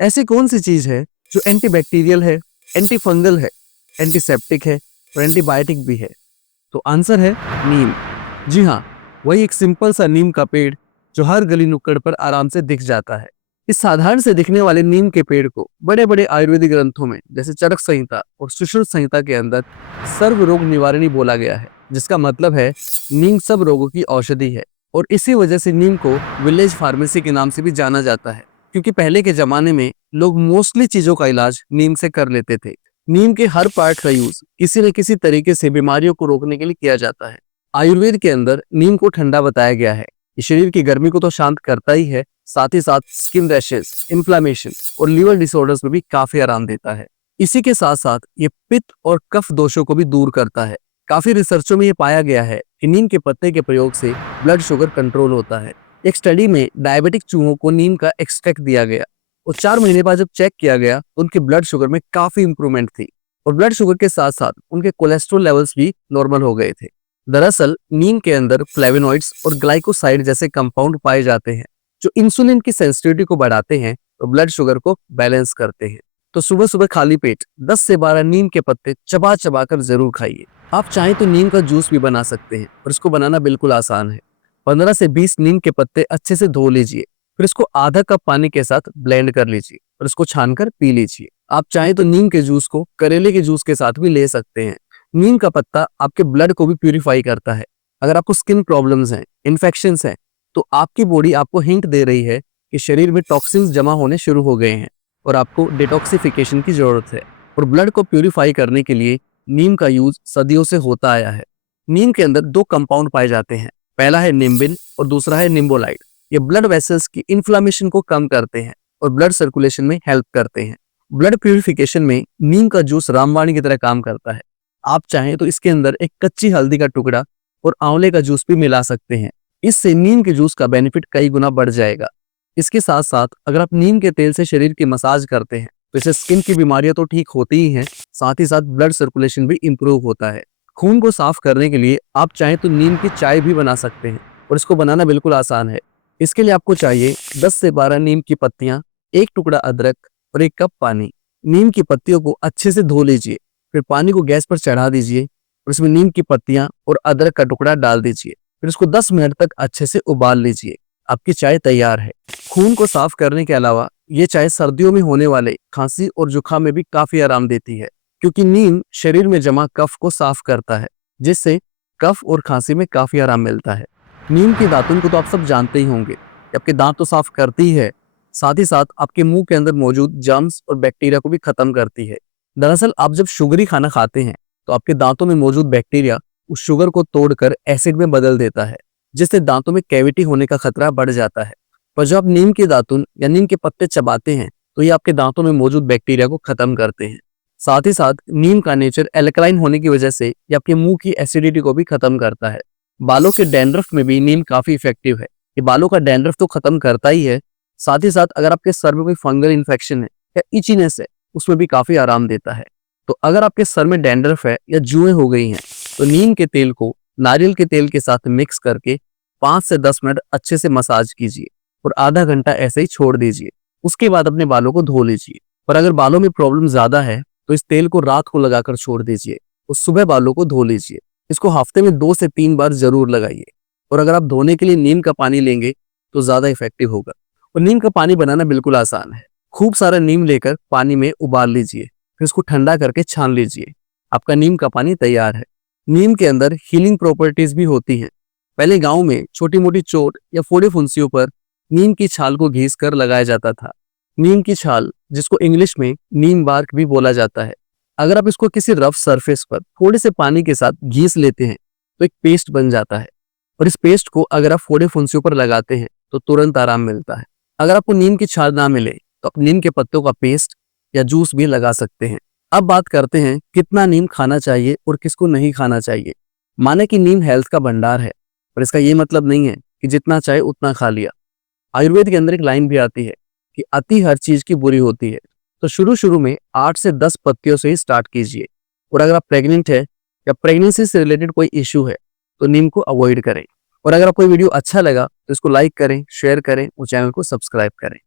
ऐसी कौन सी चीज है जो एंटीबैक्टीरियल है, एंटी फंगल है, एंटीसेप्टिक है और एंटीबायोटिक भी है? तो आंसर है नीम। जी हाँ, वही एक सिंपल सा नीम का पेड़ जो हर गली नुक्कड़ पर आराम से दिख जाता है। इस साधारण से दिखने वाले नीम के पेड़ को बड़े बड़े आयुर्वेदिक ग्रंथों में जैसे चरक संहिता और सुश्रुत संहिता के अंदर सर्व रोग निवारणी बोला गया है, जिसका मतलब है नीम सब रोगों की औषधि है। और इसी वजह से नीम को विलेज फार्मेसी के नाम से भी जाना जाता है, क्योंकि पहले के जमाने में लोग मोस्टली चीजों का इलाज नीम से कर लेते थे। नीम के हर पार्ट का यूज किसी न किसी तरीके से बीमारियों को रोकने के लिए किया जाता है। आयुर्वेद के अंदर नीम को ठंडा बताया गया है। ये शरीर की गर्मी को तो शांत करता ही है, साथ ही साथ स्किन रैशेस, इन्फ्लामेशन और लीवर डिसऑर्डर्स में भी काफी आराम देता है। इसी के साथ साथ ये पित्त और कफ दोषों को भी दूर करता है। काफी रिसर्चों में ये पाया गया है कि नीम के पत्ते के प्रयोग से ब्लड शुगर कंट्रोल होता है। एक स्टडी में डायबिटिक चूहों को नीम का एक्सट्रैक्ट दिया गया और 4 महीने बाद जब चेक किया गया तो उनके ब्लड शुगर में काफी इंप्रूवमेंट थी और ब्लड शुगर के साथ साथ उनके कोलेस्ट्रॉल लेवल्स भी नॉर्मल हो गए थे। दरअसल नीम के अंदर फ्लेवोनॉइड्स और ग्लाइकोसाइड जैसे कंपाउंड पाए जाते हैं जो इंसुलिन की सेंसिटिविटी को बढ़ाते हैं और ब्लड शुगर को बैलेंस करते हैं। तो सुबह सुबह खाली पेट 10 से 12 नीम के पत्ते चबा चबा कर जरूर खाइए। आप चाहें तो नीम का जूस भी बना सकते हैं और इसको बनाना बिल्कुल आसान है। 15 से 20 नीम के पत्ते अच्छे से धो लीजिए, फिर इसको आधा कप पानी के साथ ब्लेंड कर लीजिए और इसको छानकर पी लीजिए। आप चाहें तो नीम के जूस को करेले के जूस के साथ भी ले सकते हैं। नीम का पत्ता आपके ब्लड को भी प्यूरिफाई करता है। अगर आपको स्किन प्रॉब्लम्स हैं, इन्फेक्शंस हैं, तो आपकी बॉडी आपको हिंट दे रही है कि शरीर में टॉक्सिन्स जमा होने शुरू हो गए हैं और आपको डिटॉक्सिफिकेशन की जरूरत है। और ब्लड को प्यूरिफाई करने के लिए नीम का यूज सदियों से होता आया है। नीम के अंदर 2 कंपाउंड पाए जाते हैं, पहला है निम्बिन और दूसरा है निम्बोलाइड। ये ब्लड वेसल्स की इन्फ्लामेशन को कम करते हैं और ब्लड सर्कुलेशन में हेल्प करते हैं। ब्लड प्यूरिफिकेशन में नीम का जूस रामबाण की तरह काम करता है। आप चाहें तो इसके अंदर एक कच्ची हल्दी का टुकड़ा और आंवले का जूस भी मिला सकते हैं। इससे नीम के जूस का बेनिफिट कई गुना बढ़ जाएगा। इसके साथ साथ अगर आप नीम के तेल से शरीर की मसाज करते हैं तो इससे स्किन की बीमारियां तो ठीक होती ही हैं, साथ ही साथ ब्लड सर्कुलेशन भी इंप्रूव होता है। खून को साफ करने के लिए आप चाहें तो नीम की चाय भी बना सकते हैं और इसको बनाना बिल्कुल आसान है। इसके लिए आपको चाहिए 10 से 12 नीम की पत्तियां, 1 टुकड़ा अदरक और 1 कप पानी। नीम की पत्तियों को अच्छे से धो लीजिए, फिर पानी को गैस पर चढ़ा दीजिए और इसमें नीम की पत्तियां और अदरक का टुकड़ा डाल दीजिए, फिर उसको 10 मिनट तक अच्छे से उबाल लीजिए। आपकी चाय तैयार है। खून को साफ करने के अलावा ये चाय सर्दियों में होने वाले खांसी और जुकाम में भी काफी आराम देती है, क्योंकि नीम शरीर में जमा कफ को साफ करता है, जिससे कफ और खांसी में काफी आराम मिलता है। नीम की दातुन को तो आप सब जानते ही होंगे कि आपके दांत तो साफ करती ही है, साथ ही साथ आपके मुंह के अंदर मौजूद जर्म्स और बैक्टीरिया को भी खत्म करती है। दरअसल आप जब शुगरी खाना खाते हैं तो आपके दांतों में मौजूद बैक्टीरिया उस शुगर को तोड़कर एसिड में बदल देता है, जिससे दांतों में कैविटी होने का खतरा बढ़ जाता है। पर जब आप नीम की दातुन या नीम के पत्ते चबाते हैं तो ये आपके दांतों में मौजूद बैक्टीरिया को खत्म करते हैं। साथ ही साथ नीम का नेचर एल्कलाइन होने की वजह से ये आपके मुंह की एसिडिटी को भी खत्म करता है। बालों के डैंड्रफ में भी नीम काफी इफेक्टिव है। ये बालों का डैंड्रफ तो खत्म करता ही है, साथ ही साथ अगर आपके सर में कोई फंगल इन्फेक्शन है या इचीनेस है, उसमें भी काफी आराम देता है। तो अगर आपके सर में डैंड्रफ है या जुएं हो गई हैं तो नीम के तेल को नारियल के तेल के साथ मिक्स करके 5 से 10 मिनट अच्छे से मसाज कीजिए और आधा घंटा ऐसे ही छोड़ दीजिए। उसके बाद अपने बालों को धो लीजिए। पर अगर बालों में प्रॉब्लम ज्यादा है तो इस तेल को रात को लगाकर छोड़ दीजिए और सुबह बालों को धो लीजिए। इसको हफ्ते में 2 से 3 बार जरूर लगाइए। और अगर आप धोने के लिए नीम का पानी लेंगे तो ज्यादा इफेक्टिव होगा। और नीम का पानी बनाना बिल्कुल आसान है। खूब सारा नीम लेकर पानी में उबाल लीजिए, फिर इसको ठंडा करके छान लीजिए। आपका नीम का पानी तैयार है। नीम के अंदर हीलिंग प्रॉपर्टीज भी होती हैं। पहले गांव में छोटी मोटी चोट या फोड़े फुंसियों पर नीम की छाल को घिस कर लगाया जाता था। नीम की छाल, जिसको इंग्लिश में नीम बार्क भी बोला जाता है, अगर आप इसको किसी रफ सरफेस पर थोड़े से पानी के साथ घिस लेते हैं तो एक पेस्ट बन जाता है और इस पेस्ट को अगर आप फोड़े फुंसियों पर लगाते हैं तो तुरंत आराम मिलता है। अगर आपको नीम की छाल ना मिले तो आप नीम के पत्तों का पेस्ट या जूस भी लगा सकते हैं। अब बात करते हैं कितना नीम खाना चाहिए और किसको नहीं खाना चाहिए। माने कि नीम हेल्थ का भंडार है, पर इसका ये मतलब नहीं है कि जितना चाहे उतना खा लिया। आयुर्वेद के अंदर एक लाइन भी आती है कि अति हर चीज की बुरी होती है। तो शुरू शुरू में 8 से 10 पत्तियों से ही स्टार्ट कीजिए। और अगर आप प्रेग्नेंट है या प्रेगनेंसी से रिलेटेड कोई इश्यू है तो नीम को अवॉइड करें। और अगर आपको वीडियो अच्छा लगा तो इसको लाइक करें, शेयर करें और चैनल को सब्सक्राइब करें।